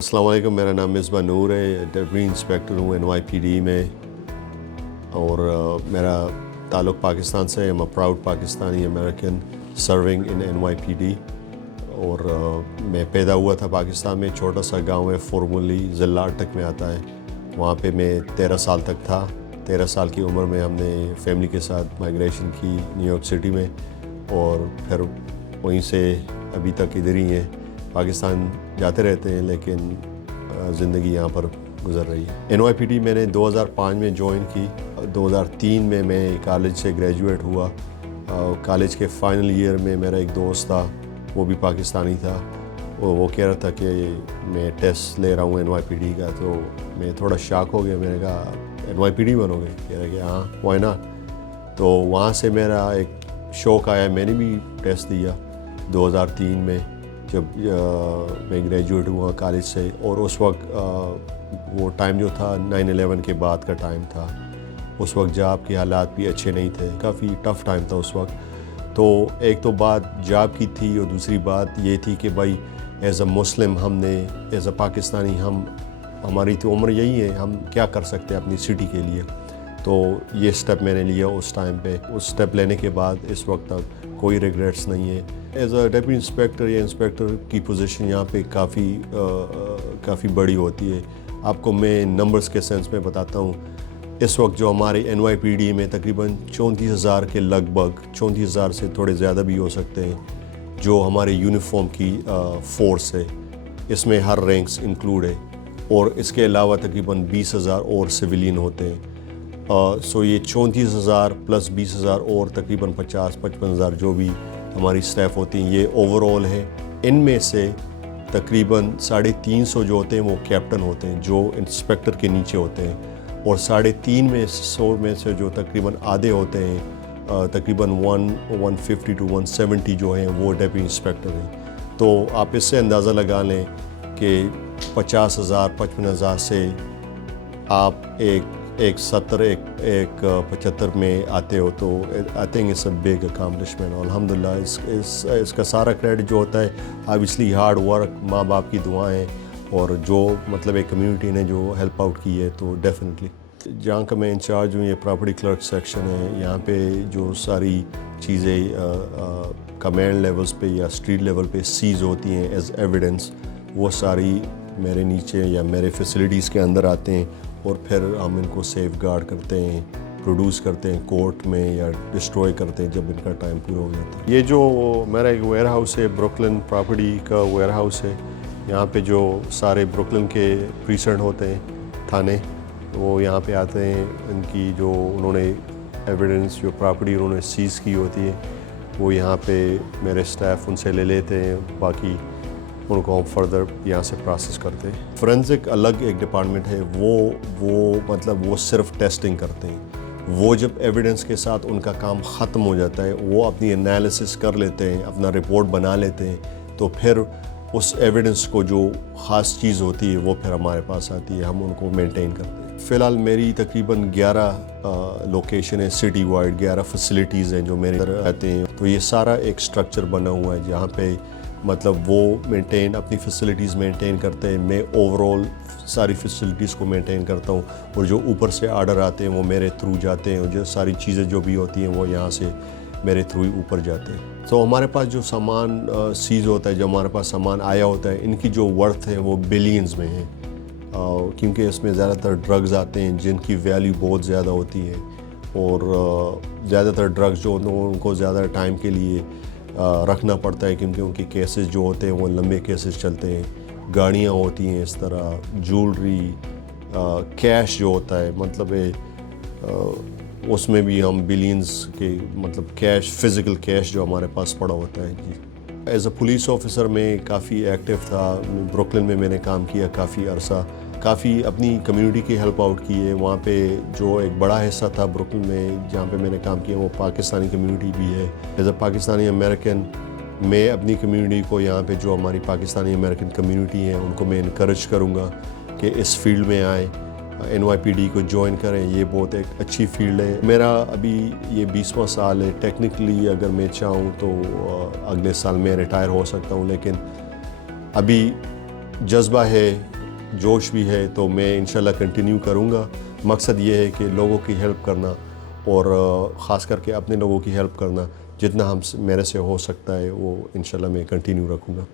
अस्सलाम वालेकुम, मेरा नाम मिसबा नूर है। डिप्टी इंस्पेक्टर हूँ NYPD में और मेरा ताल्लुक़ पाकिस्तान से है। I'm a proud Pakistani American serving in NYPD। और मैं पैदा हुआ था पाकिस्तान में, छोटा सा गांव है फॉर्मली ज़िला अटक में आता है। वहाँ पे मैं 13 साल तक था। 13 साल की उम्र में हमने फैमिली के साथ माइग्रेशन की न्यूयॉर्क सिटी में, और फिर वहीं से अभी तक इधर ही हैं। पाकिस्तान जाते रहते हैं लेकिन ज़िंदगी यहाँ पर गुजर रही है। NYPD मैंने 2005 में ज्वाइन की। 2003 में मैं कॉलेज से ग्रेजुएट हुआ। कॉलेज के फाइनल ईयर में मेरा एक दोस्त था, वो भी पाकिस्तानी था। वो कह रहा था कि मैं टेस्ट ले रहा हूँ NYPD का, तो मैं थोड़ा शॉक हो गया। मैंने कहा NYPD बनोगे? कह रहा कि हाँ, व्हाई नॉट। तो वहाँ से मेरा एक शौक़ आया, मैंने भी टेस्ट दिया 2003 में जब मैं ग्रेजुएट हुआ कॉलेज से। और उस वक्त वो टाइम जो था 9/11 के बाद का टाइम था। उस वक्त जॉब के हालात भी अच्छे नहीं थे, काफ़ी टफ़ टाइम था उस वक्त। तो एक तो बात जॉब की थी और दूसरी बात ये थी कि भाई एज़ अ मुस्लिम हमने, एज़ अ पाकिस्तानी हमारी तो उम्र यही है, हम क्या कर सकते हैं अपनी सिटी के लिए। तो ये स्टेप मैंने लिया उस टाइम पे। उस स्टेप लेने के बाद इस वक्त तक कोई रिग्रेट्स नहीं है। एज़ अ डिप्टी इंस्पेक्टर या इंस्पेक्टर की पोजीशन यहाँ पे काफ़ी बड़ी होती है। आपको मैं नंबर्स के सेंस में बताता हूँ। इस वक्त जो हमारे NYPD में तकरीबन 34,000 के लगभग, 34,000 से थोड़े ज़्यादा भी हो सकते हैं, जो हमारे यूनिफॉर्म की फ़ोर्स है। इसमें हर रैंक्स इंक्लूड है, और इसके अलावा तकरीबन 20,000 और सिविलियन होते हैं। सो ये 34,000 प्लस 20,000 और तकरीबन 50-55,000 जो भी हमारी स्टाफ होती हैं, ये ओवरऑल है। इनमें से तकरीबन 350 जो होते हैं वो कैप्टन होते हैं, जो इंस्पेक्टर के नीचे होते हैं। और 350 में से जो तकरीबन आधे होते हैं, तकरीबन 150 to 170 जो हैं वो डिप्टी इंस्पेक्टर हैं। तो आप इससे अंदाज़ा लगा लें कि 50,000 55,000 से आप एक 75 में आते हो, तो I think it's a big accomplishment. अल्हम्दुलिल्लाह इसका सारा क्रेडिट जो होता है ऑब्वियसली हार्ड वर्क, माँ बाप की दुआएं, और जो मतलब एक कम्युनिटी ने जो हेल्प आउट की है। तो डेफिनेटली जहाँ का मैं इंचार्ज हूँ, ये प्रॉपर्टी क्लर्क सेक्शन है। यहाँ पे जो सारी चीज़ें कमांड लेवल्स पे या स्ट्रीट लेवल पे सीज होती हैं एज एविडेंस, वो सारी मेरे नीचे या मेरे फैसिलिटीज़ के अंदर आते हैं, और फिर हम इनको सेफ गार्ड करते हैं, प्रोड्यूस करते हैं कोर्ट में या डिस्ट्रॉय करते हैं जब इनका टाइम पूरा हो जाता है। ये जो मेरा एक वेयर हाउस है, ब्रुकलिन प्रॉपर्टी का वेयर हाउस है। यहाँ पे जो सारे ब्रुकलिन के प्रीसेंट होते हैं, थाने, वो यहाँ पे आते हैं। इनकी जो उन्होंने एविडेंस, जो प्रॉपर्टी उन्होंने सीज़ की होती है, वो यहाँ पे मेरे स्टाफ उनसे ले लेते हैं। बाकी उनको हम फर्दर यहाँ से प्रोसेस करते हैं। फोरेंसिक अलग एक डिपार्टमेंट है, वो सिर्फ टेस्टिंग करते हैं। वो जब एविडेंस के साथ उनका काम ख़त्म हो जाता है, वो अपनी एनालिसिस कर लेते हैं, अपना रिपोर्ट बना लेते हैं। तो फिर उस एविडेंस को जो ख़ास चीज़ होती है वो फिर हमारे पास आती है, हम उनको मेंटेन करते हैं। फ़िलहाल मेरी तकरीबन 11 लोकेशन है सिटी वाइड, 11 फैसिलिटीज़ हैं जो मेरे अंदर रहते हैं। तो ये सारा एक स्ट्रक्चर बना हुआ है जहाँ पे मतलब वो मेंटेन अपनी फैसिलिटीज़ मेंटेन करते हैं। मैं ओवरऑल सारी फैसिलिटीज़ को मेंटेन करता हूँ, और जो ऊपर से आर्डर आते हैं वो मेरे थ्रू जाते हैं, और जो सारी चीज़ें जो भी होती हैं वो यहाँ से मेरे थ्रू ही ऊपर जाते हैं। तो हमारे पास जो सामान सीज होता है, जो हमारे पास सामान आया होता है, इनकी जो वर्थ है वो बिलियंस में है, क्योंकि इसमें ज़्यादातर ड्रग्स आते हैं जिनकी वैल्यू बहुत ज़्यादा होती है। और ज़्यादातर ड्रग्स जो उनको ज़्यादा टाइम के लिए रखना पड़ता है, क्योंकि उनके केसेस जो होते हैं वो लंबे केसेस चलते हैं। गाड़ियाँ होती हैं इस तरह, ज्वेलरी, कैश जो होता है, मतलब उसमें भी हम बिलियंस के मतलब कैश, फ़िज़िकल कैश जो हमारे पास पड़ा होता है। जी, एज़ अ पुलिस ऑफिसर मैं काफ़ी एक्टिव था। ब्रुकलिन में मैंने काम किया काफ़ी अरसा, काफ़ी अपनी कम्युनिटी की हेल्प आउट की है। वहाँ पे जो एक बड़ा हिस्सा था ब्रुकलिन में जहाँ पे मैंने काम किया, वो पाकिस्तानी कम्युनिटी भी है। एज़ अ पाकिस्तानी अमेरिकन मैं अपनी कम्युनिटी को, यहाँ पे जो हमारी पाकिस्तानी अमेरिकन कम्युनिटी है, उनको मैं इनकरेज करूँगा कि इस फील्ड में आएँ, NYPD को ज्वाइन करें। ये बहुत एक अच्छी फील्ड है। मेरा अभी ये 20वां साल है। टेक्निकली अगर मैं चाहूँ तो अगले साल मैं रिटायर हो सकता हूँ, लेकिन अभी جذبہ ہے، جوش بھی ہے، تو میں انشاءاللہ کنٹینیو کروں گا. مقصد یہ ہے کہ لوگوں کی ہیلپ کرنا، اور خاص کر کے اپنے لوگوں کی ہیلپ کرنا، جتنا میرے سے ہو سکتا ہے وہ انشاءاللہ میں کنٹینیو رکھوں گا.